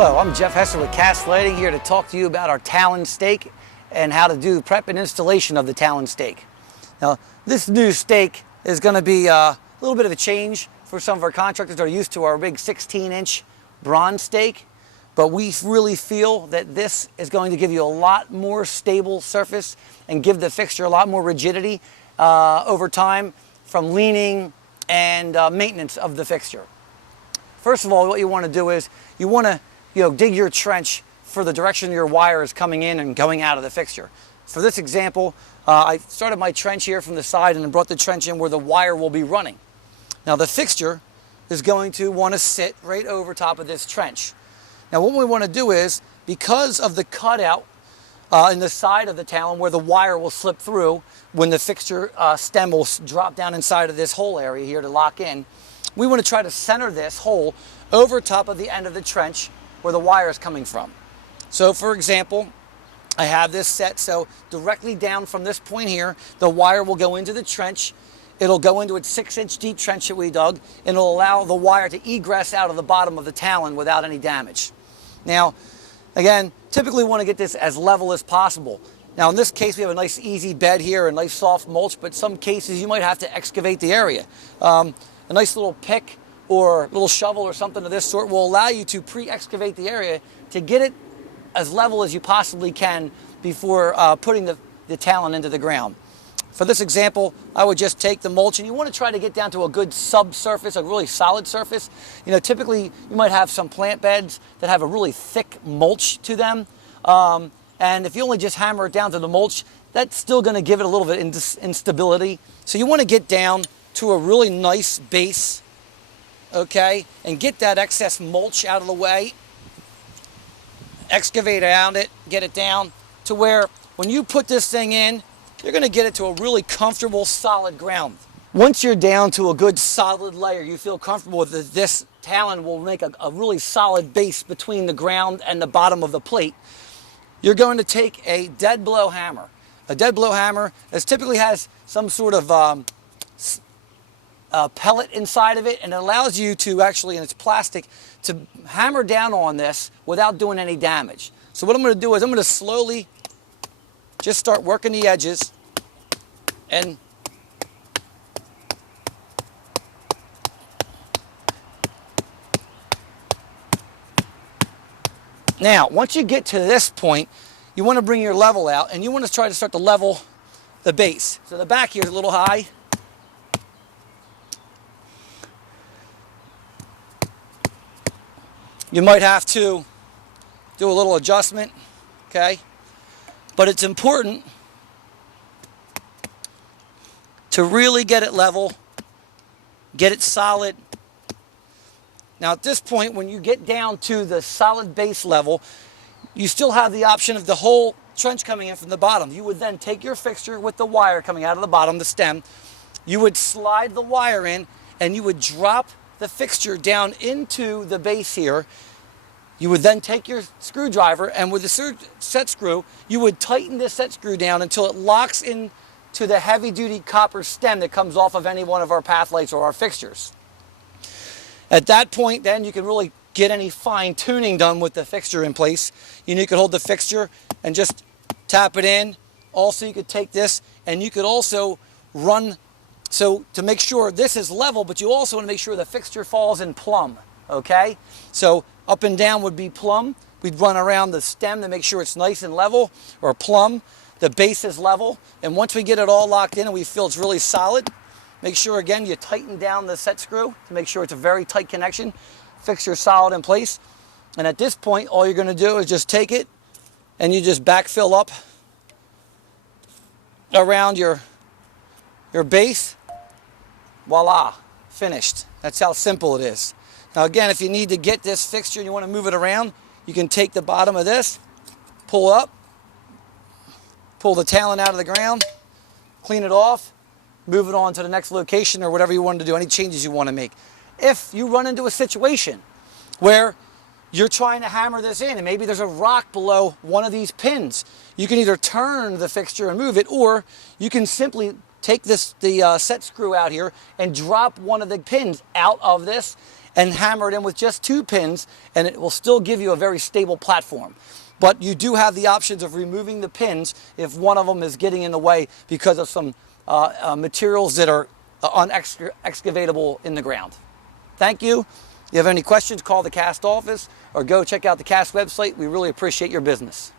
Hello, I'm Jeff Hesser with Cast Lighting here to talk to you about our Talon stake and how to do prep and installation of the Talon stake. Now, this new stake is going to be a little bit of a change for some of our contractors that are used to our big 16-inch bronze stake, but we really feel that this is going to give you a lot more stable surface and give the fixture a lot more rigidity over time from leaning and maintenance of the fixture. First of all, what you want to do is you want to dig your trench for the direction your wire is coming in and going out of the fixture. For this example, I started my trench here from the side and brought the trench in where the wire will be running. Now the fixture is going to want to sit right over top of this trench. Now what we want to do is, because of the cutout in the side of the Talon where the wire will slip through when the fixture stem will drop down inside of this hole area here to lock in, we want to try to center this hole over top of the end of the trench where the wire is coming from. So for example, I have this set so directly down from this point here, the wire will go into the trench. It'll go into its 6-inch deep trench that we dug, and it'll allow the wire to egress out of the bottom of the Talon without any damage. Now, again, typically we want to get this as level as possible. Now in this case, we have a nice easy bed here, a nice soft mulch, but some cases you might have to excavate the area. A nice little pick or little shovel or something of this sort will allow you to pre-excavate the area to get it as level as you possibly can before putting the Talon into the ground. For this example, I would just take the mulch, and you want to try to get down to a good subsurface, a really solid surface. Typically you might have some plant beds that have a really thick mulch to them. And if you only just hammer it down to the mulch, that's still going to give it a little bit of instability. So you want to get down to a really nice base, okay, and get that excess mulch out of the way. Excavate around it, get it down to where when you put this thing in, you're going to get it to a really comfortable, solid ground. Once you're down to a good solid layer, you feel comfortable with it, this Talon will make a really solid base between the ground and the bottom of the plate. You're going to take a dead blow hammer. A dead blow hammer typically has some sort of pellet inside of it, and it allows you to actually, and it's plastic, to hammer down on this without doing any damage. So what I'm going to do is I'm going to slowly just start working the edges, and now once you get to this point, you want to bring your level out, and you want to try to start to level the base. So the back here is a little high. You might have to do a little adjustment, okay? But it's important to really get it level, get it solid. Now at this point, when you get down to the solid base level, you still have the option of the whole trench coming in from the bottom. You would then take your fixture with the wire coming out of the bottom, the stem. You would slide the wire in, and you would drop the fixture down into the base here. You would then take your screwdriver, and with the set screw, you would tighten this set screw down until it locks into the heavy-duty copper stem that comes off of any one of our path lights or our fixtures. At that point, then, you can really get any fine-tuning done with the fixture in place. You could hold the fixture and just tap it in. Also, you could take this, and you could also run so to make sure this is level, but you also want to make sure the fixture falls in plumb, okay? So up and down would be plumb. We'd run around the stem to make sure it's nice and level, or plumb. The base is level. And once we get it all locked in and we feel it's really solid, make sure again you tighten down the set screw to make sure it's a very tight connection. Fixture solid in place. And at this point, all you're going to do is just take it and you just backfill up around your base. Voila, finished. That's how simple it is. Now again, if you need to get this fixture and you want to move it around, you can take the bottom of this, pull up, pull the Talon out of the ground, clean it off, move it on to the next location or whatever you want to do, any changes you want to make. If you run into a situation where you're trying to hammer this in and maybe there's a rock below one of these pins, you can either turn the fixture and move it, or you can simply take the set screw out here and drop one of the pins out of this, and hammer it in with just 2 pins, and it will still give you a very stable platform. But you do have the options of removing the pins if one of them is getting in the way because of some materials that are unexcavatable in the ground. Thank you. If you have any questions, call the cast office or go check out the cast website. We really appreciate your business.